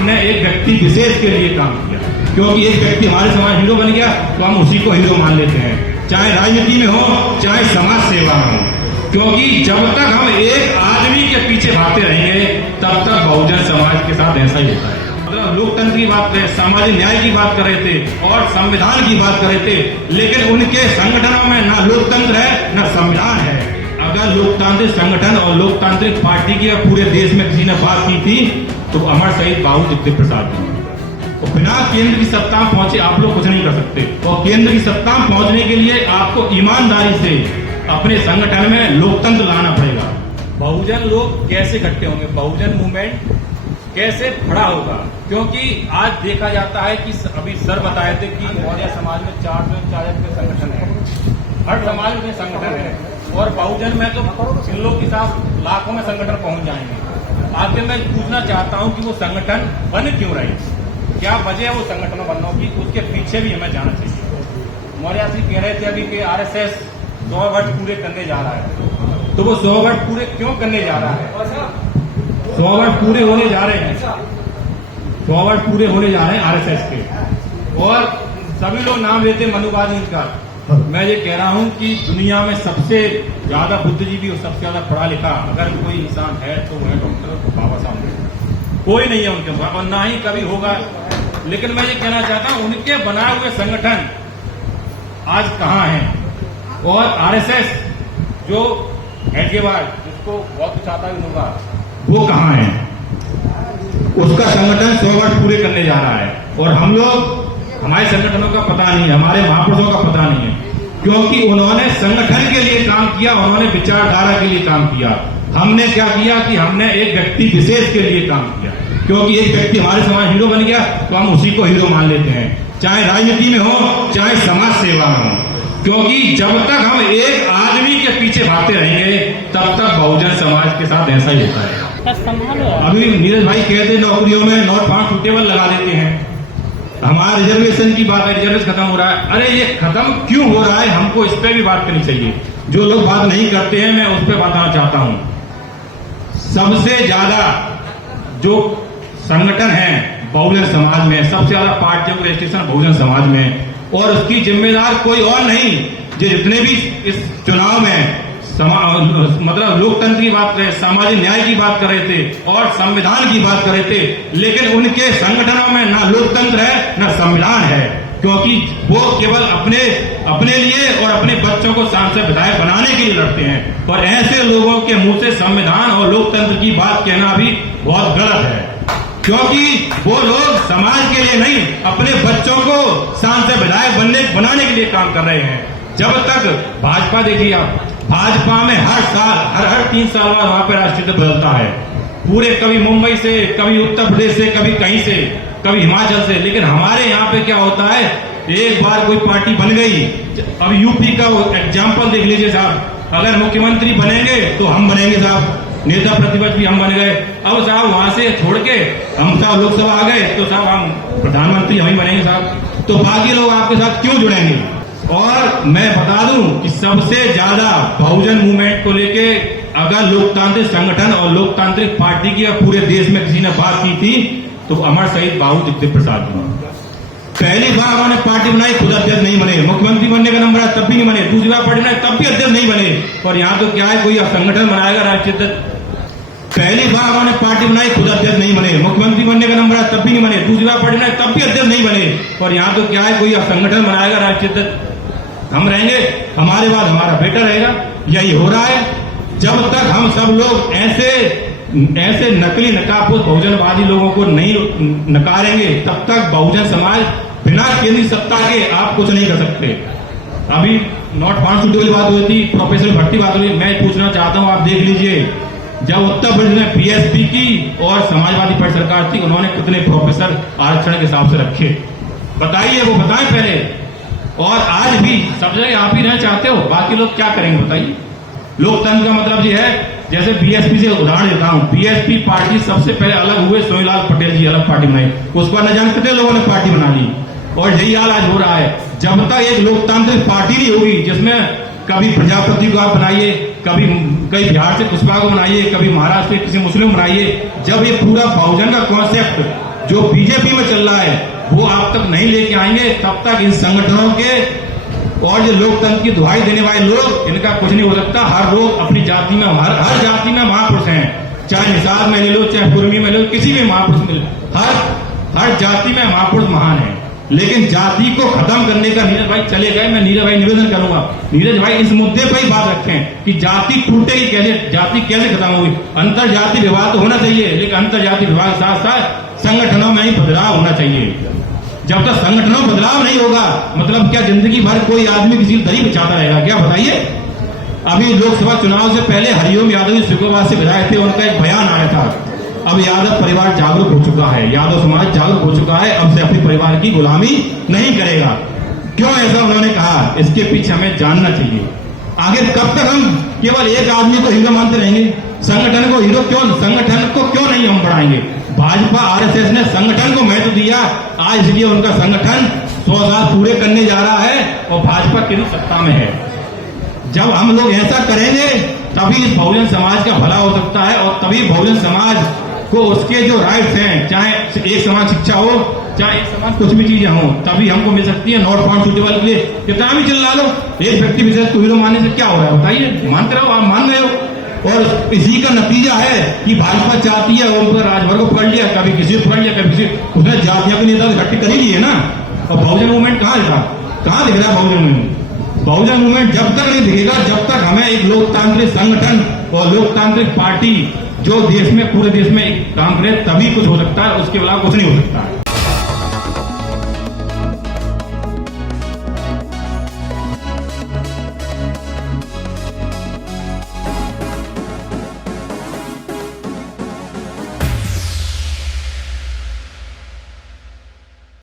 हमने एक व्यक्ति विशेष के लिए काम किया, क्योंकि एक व्यक्ति हमारे समाज हीरो बन गया तो हम उसी को हीरो मान लेते हैं, चाहे राजनीति में हो चाहे समाज सेवा में हो। क्योंकि जब तक हम एक आदमी के पीछे भागते रहेंगे तब तक बहुजन समाज के साथ ऐसा ही होता है। मतलब लोकतंत्र की बात करें, सामाजिक न्याय की बात कर रहे थे और संविधान की बात कर रहे थे, लेकिन उनके संगठनों में ना लोकतंत्र है ना संविधान है। अगर लोकतांत्रिक संगठन और लोकतांत्रिक पार्टी की पूरे देश में किसी ने बात की थी तो अमर शहीद बाबू जगदीश प्रसाद जी। तो बिना केंद्र की सत्ता में पहुंचे आप लोग कुछ नहीं कर सकते, और केंद्र की सत्ता में पहुंचने के लिए आपको ईमानदारी से अपने संगठन में लोकतंत्र लाना पड़ेगा। बहुजन लोग कैसे इकट्ठे होंगे, बहुजन मूवमेंट कैसे खड़ा होगा? क्योंकि आज देखा जाता है कि अभी सर बताए थे कि मौर्य समाज में 440 के संगठन है, हर समाज में संगठन है, और बहुजन में तो किलो के साथ लाखों में संगठन पहुंच जाएंगे। आखिर मैं पूछना चाहता हूं कि वो संगठन बन क्यों रहे, क्या वजह है वो संगठन बनने की, उसके पीछे भी हमें जाना चाहिए। मौर्य जी कह रहे थे अभी कि आरएसएस 100 वर्ष पूरे करने जा रहा है, तो वो 100 वर्ष पूरे क्यों करने जा रहा है? 100 वर्ष पूरे होने जा रहे हैं, 100 वर्ष पूरे होने जा रहे हैं आरएसएस के, और सभी लोग नाम लेते मनुवादी का। मैं ये कह रहा हूं कि दुनिया में सबसे ज्यादा बुद्धिजीवी और सबसे ज्यादा पढ़ा लिखा अगर कोई इंसान है तो वह डॉक्टर बाबा साहब अम्बेडकर। कोई नहीं है उनके पास और ना ही कभी होगा। लेकिन मैं ये कहना चाहता हूं उनके बनाए हुए संगठन आज कहां हैं, और आरएसएस जो हैदराबाद जिसको बहुत कुछ आता है होगा वो कहां है? उसका संगठन 100 वर्ष पूरे करने जा रहा है, और हम लोग हमारे संगठनों का पता नहीं है, हमारे महापुरुषों का पता नहीं है, क्योंकि उन्होंने संगठन के लिए काम किया, उन्होंने विचारधारा के लिए काम किया। हमने क्या किया कि हमने एक व्यक्ति विशेष के लिए काम किया, क्योंकि एक व्यक्ति हमारे समाज हीरो बन गया तो हम उसी को हीरो मान लेते हैं, चाहे राजनीति में हो चाहे समाज सेवा में हो। क्योंकि जब तक हम एक आदमी के पीछे भागते रहेंगे तब तक बहुजन समाज के साथ ऐसा ही होता है। अभी नीरज भाई कहते नौकरियों में नॉट फाउंड सुटेबल लगा देते हैं, हमारा रिजर्वेशन की बात है, रिजर्वेशन खत्म हो रहा है। अरे ये खत्म क्यों हो रहा है, हमको इस पे भी बात करनी चाहिए। जो लोग बात नहीं करते हैं मैं उस पर बताना चाहता हूं। सबसे ज्यादा जो संगठन है बहुजन समाज में, सबसे ज्यादा पार्टियों को रजिस्ट्रेशन बहुजन समाज में, और उसकी जिम्मेदार कोई और नहीं, जो जितने भी इस चुनाव में मतलब लोकतंत्र की बात करें, सामाजिक न्याय की बात कर रहे थे और संविधान की बात कर रहे थे, लेकिन उनके संगठनों में ना लोकतंत्र है ना संविधान है। क्योंकि वो केवल अपने लिए और अपने बच्चों को सांसद विधायक बनाने के लिए लड़ते हैं, और ऐसे लोगों के मुंह से संविधान और लोकतंत्र की बात कहना भी बहुत गलत है। क्योंकि वो लोग समाज के लिए नहीं, अपने बच्चों को सांसद विधायक बनाने के लिए काम कर रहे हैं। जब तक भाजपा, देखिए आप, भाजपा में हर साल हर 3 साल बाद वहां पर राष्ट्रीय बदलता है, पूरे कभी मुंबई से, कभी उत्तर प्रदेश से, कभी कहीं से, कभी हिमाचल से। लेकिन हमारे यहाँ पे क्या होता है, एक बार कोई पार्टी बन गई, अब यूपी का एग्जाम्पल देख लीजिए साहब, अगर मुख्यमंत्री बनेंगे तो हम बनेंगे साहब, नेता प्रतिपक्ष भी हम बन गए। अब साहब वहां से छोड़ के हम साहब लोकसभा आ गए तो साहब हम प्रधानमंत्री हम ही बनेंगे साहब, तो बाकी लोग आपके साथ क्यों जुड़ेंगे? और मैं बता दूं कि सबसे ज्यादा बहुजन मूवमेंट को लेके अगर लोकतांत्रिक संगठन और लोकतांत्रिक पार्टी की पूरे देश में किसी ने बात की थी तो अमर शहीद बाबू जगदीश प्रसाद जी। पहली बार उन्होंने पार्टी बनाई, खुद अध्यक्ष नहीं बने, मुख्यमंत्री बनने का नंबर है तब भी नहीं बने, दूसरी बार पार्टी बनाई तब भी अध्यक्ष नहीं बने, और यहाँ तो क्या है, कोई संगठन बनाएगा राष्ट्रीय अध्यक्ष। पहली बार उन्होंने पार्टी बनाई, खुद अध्यक्ष नहीं बने, मुख्यमंत्री बनने का नंबर है तब भी नहीं बने, दूसरी बार पार्टी बनाई तब भी अध्यक्ष नहीं बने, और यहाँ तो क्या है, कोई संगठन बनाएगा राष्ट्रीय अध्यक्ष। हम रहेंगे, हमारे बाद हमारा बेटा रहेगा। यही हो रहा है। जब तक हम सब लोग ऐसे नकली नकाबपोश बहुजनवादी लोगों को नहीं नकारेंगे तब तक बहुजन समाज बिना केंद्रीय सत्ता के आप कुछ नहीं कर सकते। अभी नॉट फाउंड सुटेबल बात हुई थी, प्रोफेसर भट्टी बात हुई, मैं पूछना चाहता हूं, आप देख लीजिए, जब उत्तर प्रदेश में बीएसपी की और समाजवादी पार्टी सरकार थी, उन्होंने कितने प्रोफेसर आरक्षण के हिसाब से रखे, बताइए, वो बताएं पहले। और आज भी सब जगह आप ही रहना चाहते हो, बाकी लोग क्या करेंगे बताइए? लोकतंत्र का मतलब ये है, जैसे बीएसपी से उदाहरण देता हूं, बीएसपी पार्टी सबसे पहले अलग हुए, सोनीलाल पटेल जी अलग पार्टी बनाई, उसके बाद न जाने कितने लोगों ने पार्टी बना ली, और यही हाल आज हो रहा है। जब तक एक लोकतांत्रिक पार्टी नहीं होगी जिसमें कभी प्रजापति को आप बनाइए, कभी बिहार से पुष्पा को बनाइए, कभी महाराष्ट्र से किसी मुस्लिम बनाइए, जब ये पूरा बहुजन का कॉन्सेप्ट जो बीजेपी में चल रहा है वो आप तक नहीं लेके आएंगे, तब तक इन संगठनों के और जो लोकतंत्र की दुहाई देने वाले लोग, इनका कुछ नहीं हो सकता। हर लोग अपनी जाति में, हर जाति में महापुरुष हैं, चाहे निषाद में ले लो, चाहे कुर्मी में ले लो, किसी भी महापुरुष में, हर जाति में महापुरुष महान है। लेकिन जाति को खत्म करने का नीरज भाई चले गए। मैं नीरज भाई निवेदन करूंगा, नीरज भाई इस मुद्दे पर ही बात रखें कि जाति टूटेगी कैसे, जाति कैसे खत्म होगी। अंतर जाति विवाह तो होना चाहिए, लेकिन अंतर जाति विवाह के साथ साथ संगठनों में ही बदलाव होना चाहिए। जब तक संगठनों में बदलाव नहीं होगा, मतलब क्या जिंदगी भर कोई आदमी किसी दरी बिछाता रहेगा क्या, बताइए। अभी लोकसभा चुनाव से पहले हरिओम यादव शुक्रवार से विधायक थे, उनका एक बयान आया था, अब यादव परिवार जागरूक हो चुका है, यादव समाज जागरूक हो चुका है, अब से अपने परिवार की गुलामी नहीं करेगा। क्यों ऐसा उन्होंने कहा, इसके पीछे हमें जानना चाहिए। आखिर कब तक हम केवल एक आदमी को हीरो मानते रहेंगे? संगठन को हीरो क्यों, संगठन को क्यों नहीं हम बढ़ाएंगे? भाजपा आरएसएस ने संगठन को महत्व दिया, आज इसलिए उनका संगठन 100 साल पूरे करने जा रहा है और भाजपा केंद्र सत्ता में है। जब हम लोग ऐसा करेंगे तभी इस बहुजन समाज का भला हो सकता है और तभी बहुजन समाज को उसके जो राइट्स हैं, चाहे एक समान शिक्षा हो, चाहे एक समान कुछ भी चीजें हो, तभी हमको मिल सकती है। नॉट फाउंड सूटेबल के लिए कितना भी चिल्ला लो, एक व्यक्ति विशेष को हीरो मानने से क्या हो रहा है बताइए? मानते रहो, आप मान रहे हो। और इसी का नतीजा है कि भाजपा चाहती है उन पर राजभर को पकड़ लिया, कभी किसी को पकड़ लिया, कभी किसी, उसने जातियों के नेता इकट्ठे कर ही लिए ना। और बहुजन मूवमेंट कहाँ था, कहाँ दिख रहा है बहुजन मूवमेंट? बहुजन मूवमेंट जब तक नहीं दिखेगा, जब तक हमें एक लोकतांत्रिक संगठन और लोकतांत्रिक पार्टी जो देश में, पूरे देश में काम करे, तभी कुछ हो सकता है, उसके अलावा कुछ नहीं हो सकता है।